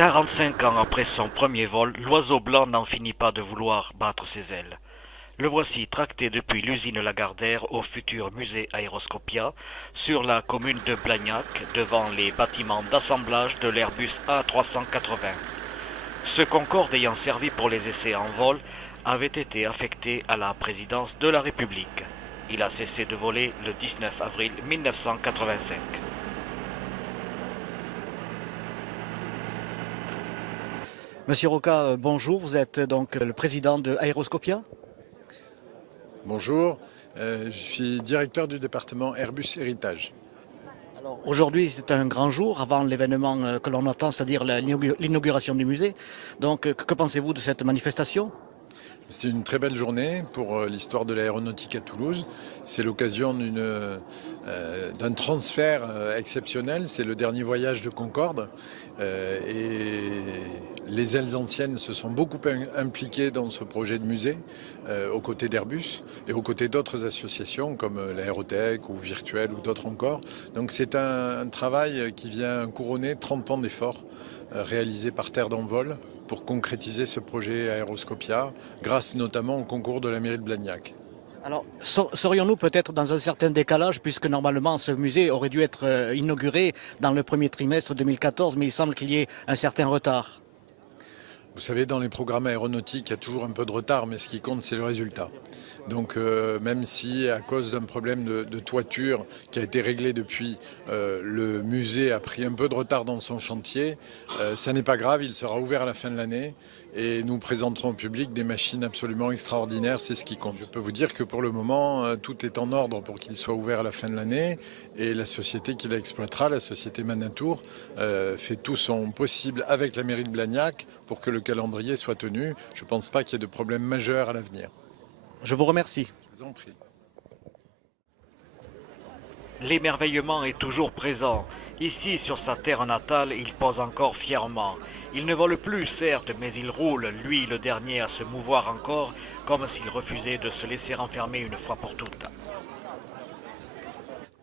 45 ans après son premier vol, l'oiseau blanc n'en finit pas de vouloir battre ses ailes. Le voici tracté depuis l'usine Lagardère au futur musée Aéroscopia, sur la commune de Blagnac, devant les bâtiments d'assemblage de l'Airbus A380. Ce Concorde ayant servi pour les essais en vol avait été affecté à la présidence de la République. Il a cessé de voler le 19 avril 1985. Monsieur Roca, bonjour, vous êtes donc le président de Aéroscopia. Bonjour, je suis directeur du département Airbus Héritage. Alors aujourd'hui c'est un grand jour avant l'événement que l'on attend, c'est-à-dire l'inauguration du musée. Donc que pensez-vous de cette manifestation ? C'est une très belle journée pour l'histoire de l'aéronautique à Toulouse. C'est l'occasion d'un transfert exceptionnel. C'est le dernier voyage de Concorde. Et les ailes anciennes se sont beaucoup impliquées dans ce projet de musée, aux côtés d'Airbus et aux côtés d'autres associations comme l'Aérotech ou Virtuel ou d'autres encore. Donc c'est un travail qui vient couronner 30 ans d'efforts réalisés par Terre d'Envol pour concrétiser ce projet Aéroscopia, grâce notamment au concours de la mairie de Blagnac. Alors, serions-nous peut-être dans un certain décalage, puisque normalement ce musée aurait dû être inauguré dans le premier trimestre 2014, mais il semble qu'il y ait un certain retard. Vous savez, dans les programmes aéronautiques, il y a toujours un peu de retard, mais ce qui compte, c'est le résultat. Donc même si à cause d'un problème de toiture qui a été réglé depuis, le musée a pris un peu de retard dans son chantier, ça n'est pas grave, il sera ouvert à la fin de l'année et nous présenterons au public des machines absolument extraordinaires, c'est ce qui compte. Je peux vous dire que pour le moment, tout est en ordre pour qu'il soit ouvert à la fin de l'année et la société qui l'exploitera, la société Manatour, fait tout son possible avec la mairie de Blagnac pour que le calendrier soit tenu. Je ne pense pas qu'il y ait de problème majeur à l'avenir. Je vous remercie. Je vous en prie. L'émerveillement est toujours présent. Ici, sur sa terre natale, il pose encore fièrement. Il ne vole plus, certes, mais il roule, lui le dernier à se mouvoir encore, comme s'il refusait de se laisser enfermer une fois pour toutes.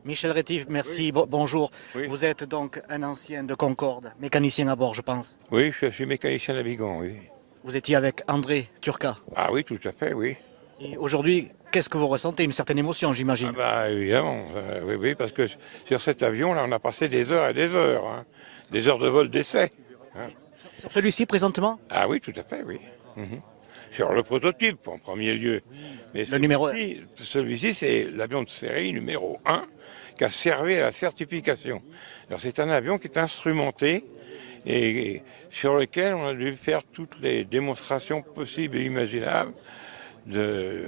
Michel Rétif, merci, Oui. bonjour. Oui. Vous êtes donc un ancien de Concorde, mécanicien à bord, je pense. Oui, je suis mécanicien navigant, oui. Vous étiez avec André Turca. Ah oui, tout à fait, oui. Et aujourd'hui, qu'est-ce que vous ressentez? Une certaine émotion, Ah j'imagine. bah évidemment, oui, oui, parce que sur cet avion-là, on a passé des heures et des heures, hein. Des heures de vol d'essai. Hein. Sur celui-ci, présentement? Ah oui, tout à fait, oui. Mhm. Sur le prototype, en premier lieu. Mais Le numéro celui-ci, c'est l'avion de série numéro 1 qui a servi à la certification. Alors c'est un avion qui est instrumenté et sur lequel on a dû faire toutes les démonstrations possibles et imaginables de,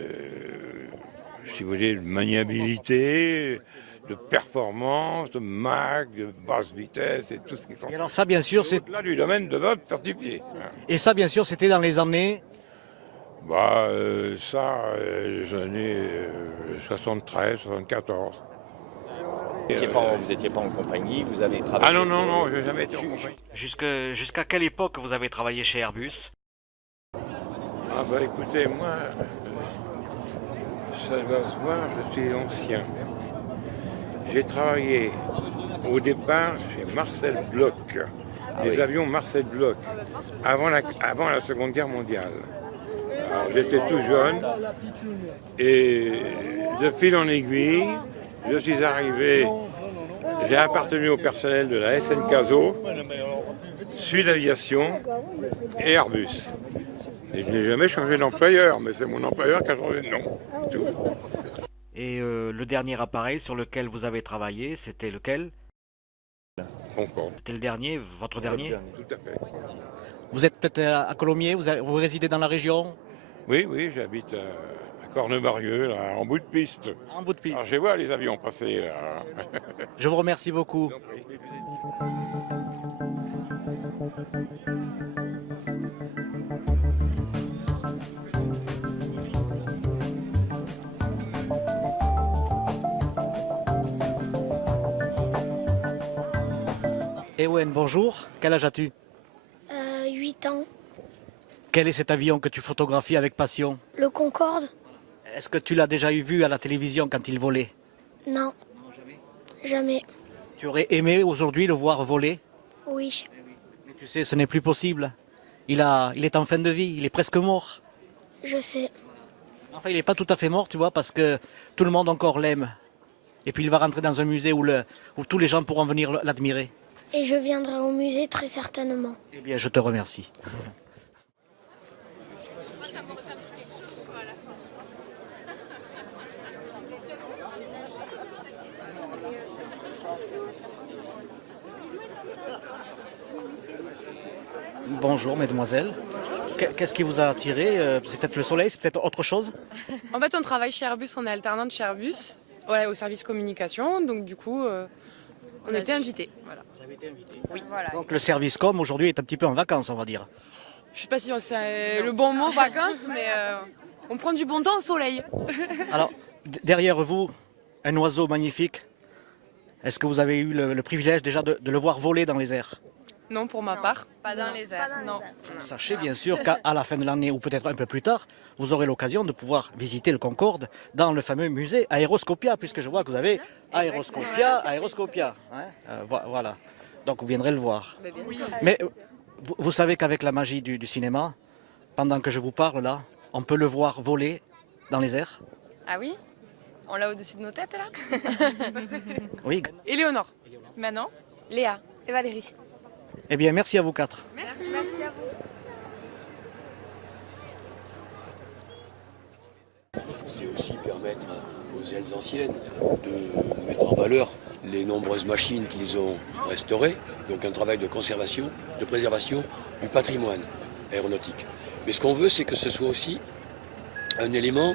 si vous voulez, de maniabilité, de performance, de Mach, de basse vitesse et tout ce qui sont. Et alors ça, bien sûr, c'est... Là du domaine de vol certifié. Et ça, bien sûr, c'était dans les années... Bah, les années 73, 74. Vous n'étiez pas en compagnie, vous avez travaillé... Ah non, non, non, je n'ai jamais été en compagnie. Jusqu'à quelle époque vous avez travaillé chez Airbus? Ah bah écoutez, moi, ça doit se voir, je suis ancien. J'ai travaillé au départ chez Marcel Bloch, les avions Marcel Bloch, avant la Seconde Guerre mondiale. Alors, j'étais tout jeune et de fil en aiguille, je suis arrivé, j'ai appartenu au personnel de la SN Caso, Sud Aviation et Airbus. Et je n'ai jamais changé d'employeur, mais c'est mon employeur qui a changé de nom. Tout. Et le dernier appareil sur lequel vous avez travaillé, c'était lequel? Concorde. C'était le dernier, votre dernier? Tout à fait. Vous êtes peut-être à Colomiers, vous résidez dans la région? Oui, oui, j'habite à Cornebarieux, là, en bout de piste. En bout de piste. Alors je vois les avions passer là. Je vous remercie beaucoup. Ewen, bonjour. Quel âge as-tu? 8 ans. Quel est cet avion que tu photographies avec passion? Le Concorde? Est-ce que tu l'as déjà vu à la télévision quand il volait? Non, jamais. Tu aurais aimé aujourd'hui le voir voler? Oui. Tu sais, ce n'est plus possible. Il est en fin de vie, il est presque mort. Je sais. Enfin, il n'est pas tout à fait mort, tu vois, parce que tout le monde encore l'aime. Et puis il va rentrer dans un musée où tous les gens pourront venir l'admirer. Et je viendrai au musée très certainement. Eh bien, je te remercie. Bonjour, mesdemoiselles. Qu'est-ce qui vous a attiré? C'est peut-être le soleil, c'est peut-être autre chose? En fait, on travaille chez Airbus, on est alternante chez Airbus, voilà, au service communication, donc du coup, on était invités. Voilà. Vous avez été invité. Oui, voilà. Donc le service com aujourd'hui est un petit peu en vacances, on va dire. Je sais pas si c'est le bon mot, vacances, mais on prend du bon temps au soleil. Alors, derrière vous, un oiseau magnifique. Est-ce que vous avez eu le privilège déjà de le voir voler dans les airs? Non, pour ma part. Pas dans les airs. Non. Sachez bien sûr qu'à la fin de l'année ou peut-être un peu plus tard, vous aurez l'occasion de pouvoir visiter le Concorde dans le fameux musée Aéroscopia, puisque je vois que vous avez Aéroscopia. Hein, voilà. Donc vous viendrez le voir. Mais vous savez qu'avec la magie du cinéma, pendant que je vous parle là, on peut le voir voler dans les airs. Ah oui? On l'a au-dessus de nos têtes là? Oui. Éléonore. Maintenant, Léa et Valérie. Eh bien, merci à vous quatre. Merci à vous. C'est aussi permettre aux ailes anciennes de mettre en valeur les nombreuses machines qu'ils ont restaurées, donc un travail de conservation, de préservation du patrimoine aéronautique. Mais ce qu'on veut, c'est que ce soit aussi un élément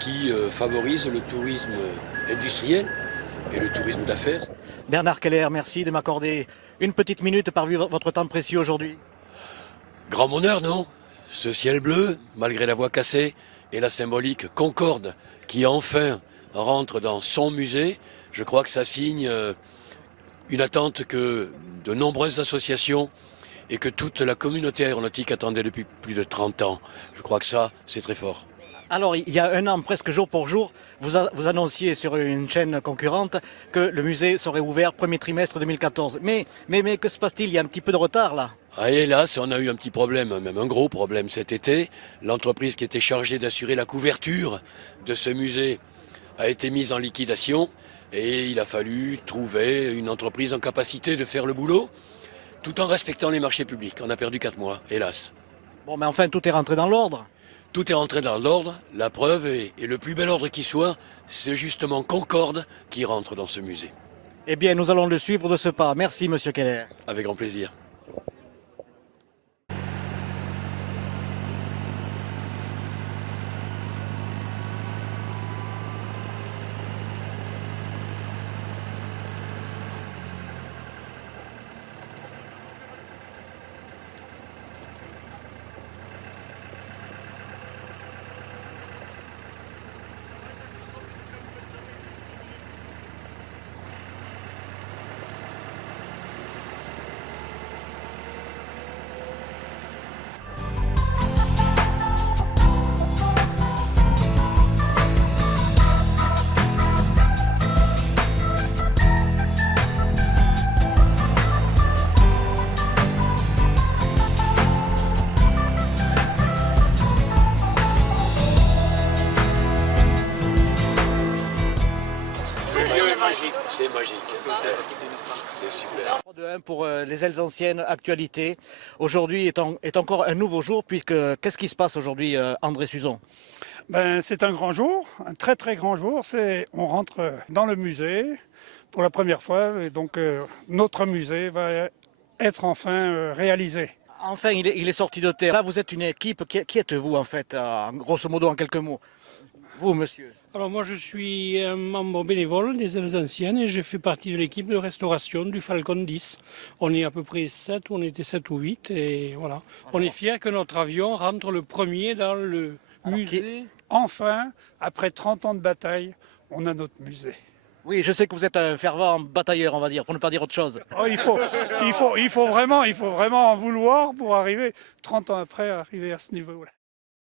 qui favorise le tourisme industriel et le tourisme d'affaires. Bernard Keller, merci de m'accorder une petite minute parmi votre temps précieux aujourd'hui. Grand bonheur, non? Ce ciel bleu, malgré la voie cassée, et la symbolique Concorde qui enfin rentre dans son musée, je crois que ça signe une attente que de nombreuses associations et que toute la communauté aéronautique attendait depuis plus de 30 ans. Je crois que ça, c'est très fort. Alors, il y a un an, presque jour pour jour, vous annonciez sur une chaîne concurrente que le musée serait ouvert premier trimestre 2014. Mais que se passe-t-il? Il y a un petit peu de retard là. Ah, hélas, on a eu un petit problème, même un gros problème cet été. L'entreprise qui était chargée d'assurer la couverture de ce musée a été mise en liquidation et il a fallu trouver une entreprise en capacité de faire le boulot tout en respectant les marchés publics. On a perdu 4 mois, hélas. Bon, mais enfin, tout est rentré dans l'ordre. Tout est rentré dans l'ordre, la preuve, et le plus bel ordre qui soit, c'est justement Concorde qui rentre dans ce musée. Eh bien, nous allons le suivre de ce pas. Merci, monsieur Keller. Avec grand plaisir. C'est magique. C'est super. 2-1 pour les ailes anciennes, actualité. Aujourd'hui est encore un nouveau jour, puisque qu'est-ce qui se passe aujourd'hui, André Suzon? C'est un grand jour, un très très grand jour. On rentre dans le musée pour la première fois, et donc notre musée va être enfin réalisé. Enfin, il est sorti de terre. Là, vous êtes une équipe. Qui êtes-vous, en fait, grosso modo, en quelques mots? Vous, monsieur? Alors moi je suis un membre bénévole des ailes anciennes et je fais partie de l'équipe de restauration du Falcon 10. On est à peu près 7, on était 7 ou 8 et voilà. On est fiers que notre avion rentre le premier dans le musée. Enfin, après 30 ans de bataille, on a notre musée. Oui, je sais que vous êtes un fervent batailleur, on va dire, pour ne pas dire autre chose. Oh, il faut vraiment en vouloir pour arriver, 30 ans après, arriver à ce niveau-là.